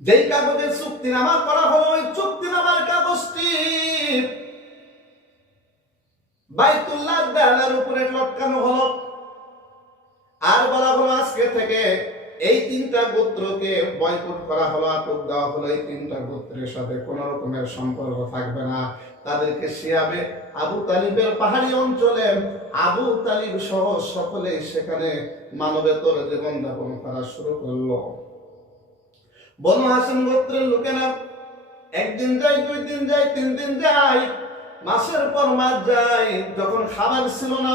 যেই কাগজে চুক্তিনামা করা হলো ওই চুক্তিনামার কাগজটি বাইতুল্লাহ দেয়ালের উপরে লটকানো হলো। আর বলা হলো আজকে থেকে এই তিনটা গোত্রকে বয়কট করা হলো, আটক দেওয়া হলো। এই তিনটা গোত্রের সাথে কোন রকমের সম্পর্ক থাকবে না। তাদেরকে শিয়াবে আবু তালিবের পাহাড়ি অঞ্চলে আবু তালিব সহ সকলেই সেখানে মানবেতর জীবনযাপন করা শুরু করলো। বনু হাশিম গোত্রের লোকেরা একদিন যায়, 2 দিন যায়, 3 দিন যায়, মাসের পর মাস যায়। যখন খাবার ছিল না,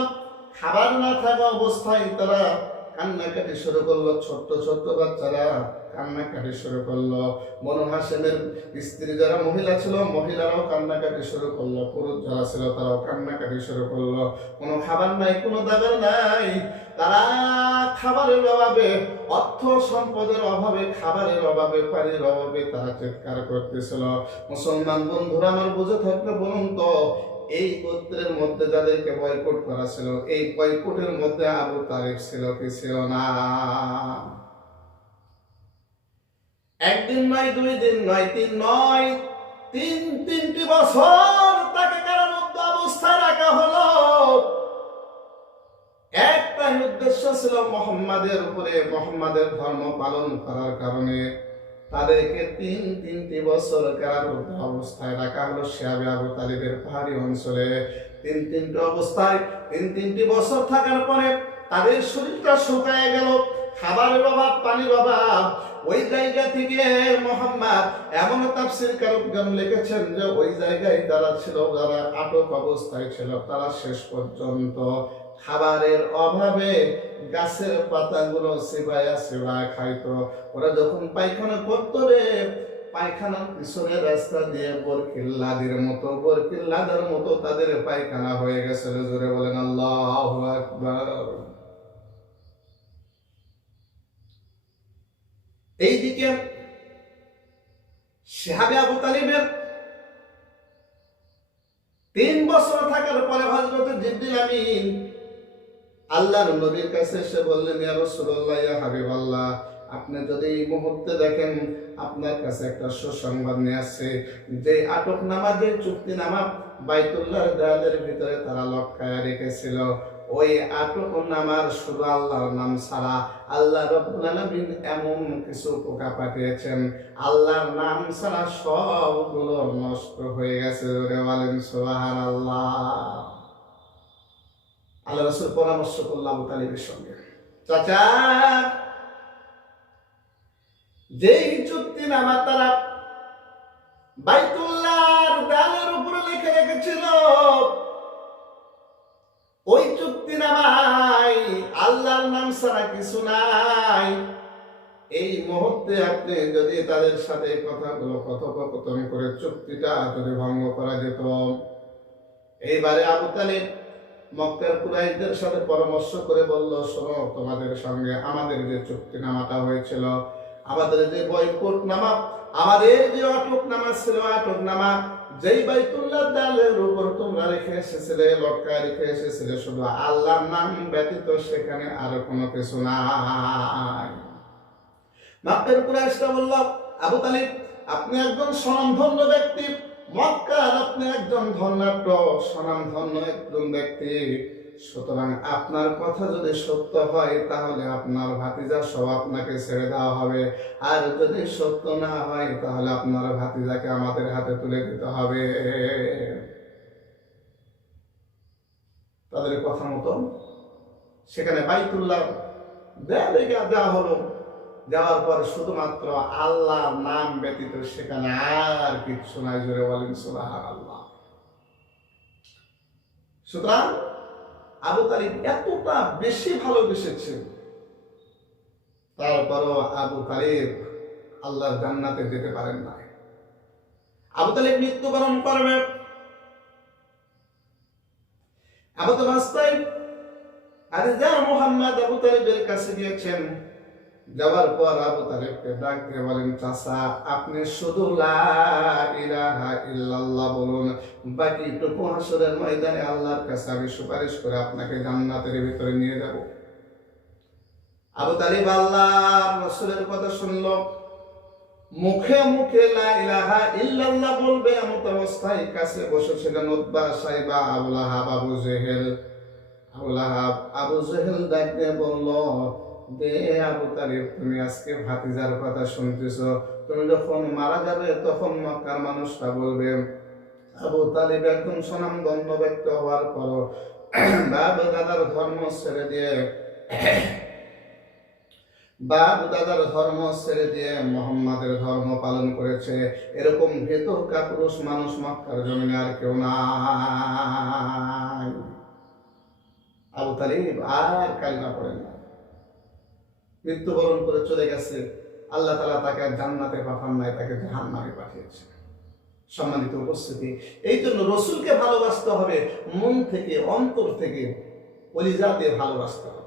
খাবার না থাকা অবস্থায় তারা কান্নাকাটি শুরু করলো। ছোট্ট ছোট্ট বাচ্চারা কান্নাকাটি শুরু করলো। বনু হাশিমের স্ত্রী যারা মহিলা ছিল, মহিলারাও কান্নাকাটি শুরু করলো। পুরুষ যারা ছিল তারাও কান্নাকাটি শুরু করলো। কোনো খাবার নাই, কোনো দাবার নাই। তারা খাবারের অভাবে, অর্থ সম্পদের অভাবে, খাবারের অভাবে, পানির অভাবে তারা চিৎকার করতেছিল। মুসলমান বন্ধুরা আমার বুঝে থাকলে বলুন তো, এই গোত্রের মধ্যে যাদেরকে বয়কট করা ছিল, এই বয়কটের মধ্যে আবু তালিব ছিল কি ছিল না? একদিন নয়, 2 দিন নয়, 3 নয়, 3টি বছর তাকে কারারুদ্ধ অবস্থায় রাখা হলো। একটাই উদ্দেশ্য ছিল মুহাম্মাদের উপরে, মুহাম্মাদের ধর্ম পালন করার কারণে তাদেরকে 3টি বছর কারারুদ্ধ অবস্থায় রাখা হলো শিয়াবে আবু তালিবের পাহাড়ি অঞ্চলে। 3টি অবস্থায় 3টি বছর থাকার পরে তাদের শরীরটা শুকায় গেল। খাবারের অভাব, পানির অভাব। ওই জায়গা থেকে মুহাম্মদ এমন তাফসীরকারগণ লিখেছেন যে ওই জায়গায় যারা ছিল, যারা আটক অবস্থায় ছিল, তারা শেষ পর্যন্ত খাবারের অভাবে গাছের পাতাগুলো চিবায়া চিবায়া খাইতো। ওরা যখন পায়খানা করতো রে, পায়খানার পিছনের রাস্তা দিয়ে বরকিল্লাদের মতো তাদের পায়খানা হয়ে গেছে। জোরে বলেন আল্লাহু আকবার। এইদিকে শিহাবে আবু তালিবের 3 বছর থাকার পরে হযরত জিবরিল আমিন আল্লাহর নবীর কাছে এসে বললেন, ইয়া রাসূলুল্লাহ, ইয়া হাবিবাল্লাহ, আপনি যদি এই মুহূর্তে দেখেন, আপনার কাছে একটা সুসংবাদ নিয়ে আসছে। যে আটকনামা, যে চুক্তিনামা বাইতুল্লাহর দেয়ালের ভিতরে তারা লটকায়া রেখেছিল, ওই আটকনামার শুধু আল্লাহর নাম ছাড়া আল্লাহ রাব্বুল আলামিন এমন কিছু পোকা পাঠিয়েছেন, আল্লাহর নাম ছাড়া সবগুলো নষ্ট হয়ে গেছে। জোরে বলেন সুবহানাল্লাহ। আল্লাহ রাসূল পরামর্শ করল আবু তালিবের সঙ্গে, চাচা, যেই চুক্তিনামা তারা বাইতুল্লাহর দেয়ালের উপরে লিখে রেখেছিল, ওই চুক্তিনামায় আল্লাহর নাম ছাড়া কিছু নাই। এই মুহূর্তে আপনি যদি তাদের সাথে কথাগুলো কথোপকথন করে চুক্তিটা যদি ভঙ্গ করা যেত। এইবারে আবু তালিব মক্কার কুরাইশদের সাথে পরামর্শ করে বলল, শোনো, তোমাদের সঙ্গে আমাদের যে চুক্তিনামাটা হয়েছিল, আমাদের যে বয়কটনামা, আমাদের যে আটকনামা ছিল, আটকনামা যেই বাইতুল্লাহ দেয়ালের উপর তোমরা রেখে এসেছিলে, লটকায় রেখে এসেছিলে, শুধু আল্লাহর নাম ব্যতীত সেখানে আর কোনো কিছু নাই। মক্কার কুরাইশরা বলল, আবু তালিব, আপনি একজন স্বনামধন্য ব্যক্তি, মক্কার আপনি একজন ধর্নাঢ্য স্বনামধন্য একজন ব্যক্তি, সুতরাং আপনার কথা যদি সত্য হয় তাহলে আপনার ভাতিজা সব আপনাকে ছেড়ে দেওয়া হবে, আর যদি সত্য না হয় তাহলে আপনার ভাতিজাকে আমাদের হাতে তুলে দিতে হবে। তাদের কথা মতো সেখানে বাইতুল্লাহ দেয়ালে দেওয়া হলো। যাওয়ার পর শুধুমাত্র আল্লাহর নাম ব্যতীত সেখানে আর কিছু নাই। জোরে বলেন সুবহানাল্লাহ। সুতরাং আবু তালিব এতটা বেশি ভালোবেসেছেন, তারপরও আবু তালিব আল্লাহর জান্নাতে যেতে পারেন না। আবু তালিব মৃত্যুবরণ করবে। আবু তালিব আর যা মুহাম্মদ আবু তালিবের কাছে গিয়েছেন। যাওয়ার পর আবু তালিবকে ডাক দিয়ে বলেন, চাচা, আপনি শুধু লা ইলাহা ইল্লাল্লাহ বলুন, বাকিটুকু হাসরের ময়দানে আল্লাহর কাছে আমি সুপারিশ করে আপনাকে জান্নাতের ভিতরে নিয়ে যাব। আবু তালিব আল্লাহর রাসূলের কথা শুনল, মুখে মুখে লা ইলাহা ইল্লাল্লাহ বলবে এমত অবস্থায় কাছে বসেছিলেন উতবা সাইবা আবু লাহাব আবু জেহেল। আবু জেহেল ডাক দিয়ে বলল, দে আবু তালিব, তুমি আজকে ভাতিজার কথা শুনতেছো, তুমি যখন মারা যাবে তখন মক্কার মানুষরা বলবে আবু তালিব একদম সুনামধন্য ব্যক্তি হওয়ার পর বাপ দাদার ধর্ম ছেড়ে দিয়ে মোহাম্মদের ধর্ম পালন করেছে, এরকম ভেতর কাপুরুষ মানুষ মক্কার জমিনে আর কেউ নাই। আবু তালিব আর কালিমা পড়েন না, মৃত্যুবরণ করে চলে গেছে। আল্লাহ তাআলা তাকে জান্নাতে পাঠান নাই, তাকে জাহান্নামে পাঠিয়েছে। সম্মানিত উপস্থিতি, এই জন্য রসুলকে ভালোবাসতে হবে মন থেকে, অন্তর থেকে, কলিজা দিয়ে ভালোবাসতে হবে।